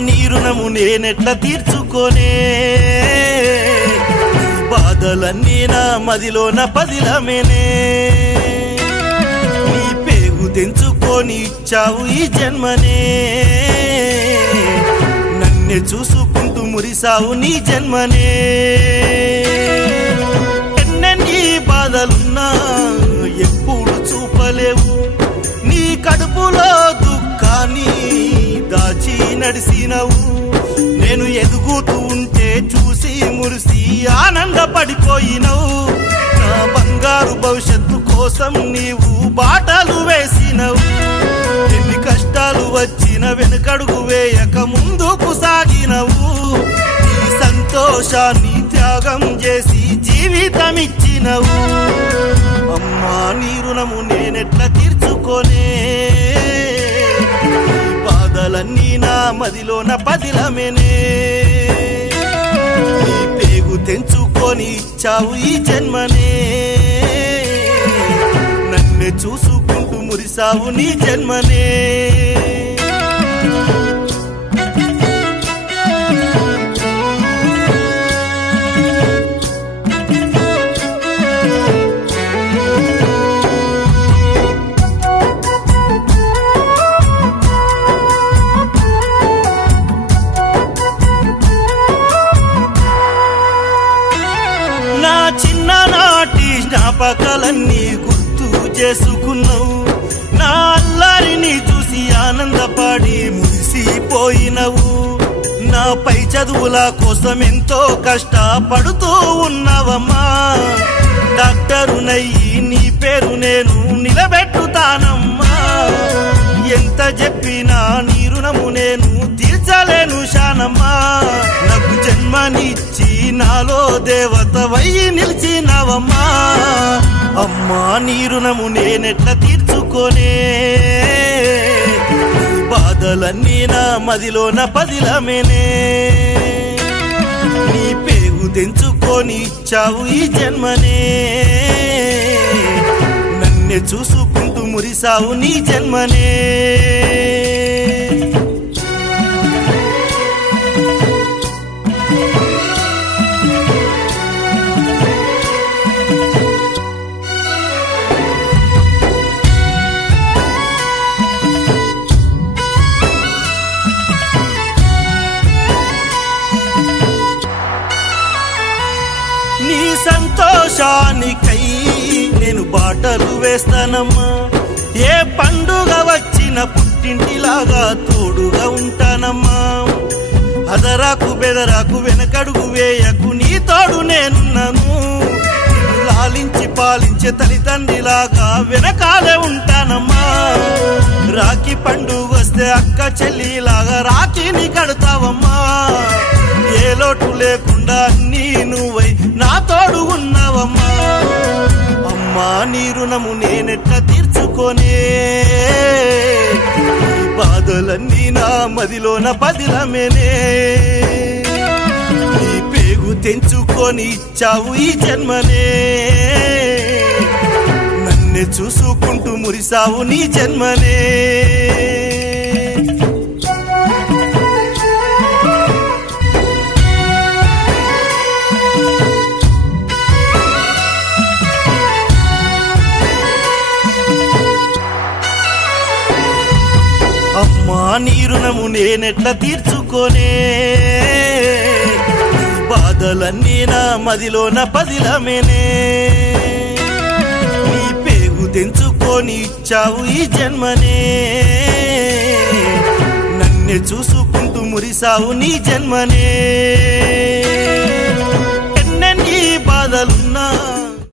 నీ రుణము నేనెట్లా తీర్చుకోనే బాధలన్నీ నా మదిలోన పదిలమేనే నీ పేగు తెంచుకొని ఇచ్చావు ఈ జన్మనే నన్నే చూసుకుంటూ మురిసావు నీ జన్మనే ఎన్నెన్ని బాధలున్నా ఎప్పుడు చూపలేవు నీ కడుపులో దుఃఖాన్ని దాచి నడిసినవు నేను ఎదుగుతూ ఉంటే చూసి మురిసి ఆనందపడిపోయినవు నా బంగారు భవిష్యత్తు కోసం నీవు బాటలు వేసినవు ఎన్ని కష్టాలు వచ్చిన వెనుకడుగు వేయక ముందుకు సాగినవు నీ సంతోషాన్ని త్యాగం చేసి జీవితం ఇచ్చినవు అమ్మా నీ రుణము నేనెట్లా తీర్చుకోనే బాధలన్నీ నా మదిలోన పదిలమేనే నీ పేగు తెంచుకొని ఇచ్చావు ఈ జన్మనే నన్నే చూసుకుంటూ మురిసావు నీ జన్మనే చిన్ననాటి జ్ఞాపకాలన్నీ గుర్తు చేసుకున్నావు నా అల్లారిని చూసి ఆనందపడి మురిసిపోయినవు నా పై చదువుల కోసం ఎంతో కష్టపడుతూ ఉన్నావమ్మా డాక్టరునయ్యి నీ పేరు నేను నిలబెట్టుతానమ్మా ఎంత చెప్పినా నీ రుణము నేను తీర్చలేను శానమ్మా నాకు జన్మనిచ్చి నాలో దేవతవై నిలిచినవమ్మా అమ్మా నీ రుణము నేనెట్లా తీర్చుకోనే బాధలన్నీ నా మదిలోన పదిలమేనే నీ పేగు తెంచుకొని ఇచ్చావు ఈ జన్మనే నన్నే చూసుకుంటూ మురిసావు నీ జన్మనే నీ సంతోషానికై నేను బాటలు వేస్తానమ్మా ఏ పండుగ వచ్చిన పుట్టింటిలాగా తోడుగా ఉంటానమ్మా అదరాకు బెదరాకు వెనకడుగు వేయకు నీ తోడు నేనున్నాను నిన్ను లాలించి పాలించే తల్లిదండ్రిలాగా వెనకాలే ఉంటానమ్మా రాఖీ పండుగ వస్తే అక్క చెల్లిలాగా రాఖీని కడతావమ్మా ఏ లోటు లేకుండా నీ నువ్వై నా తోడు ఉన్నావమ్మా అమ్మా నీ రుణము నేనెట్లా తీర్చుకోనే బాధలన్నీ నా మదిలోన పదిలమేనే నీ పేగు తెంచుకొని ఇచ్చావు ఈ జన్మనే నన్నే చూసుకుంటూ మురిసావు నీ జన్మనే అమ్మా నీ రుణము నేనెట్లా తీర్చుకోనే బాధలన్నీ నా మదిలోన పదిలమేనే నీ పేగు తెంచుకొని ఇచ్చావు ఈ జన్మనే నన్నే చూసుకుంటూ మురిసావు నీ జన్మనే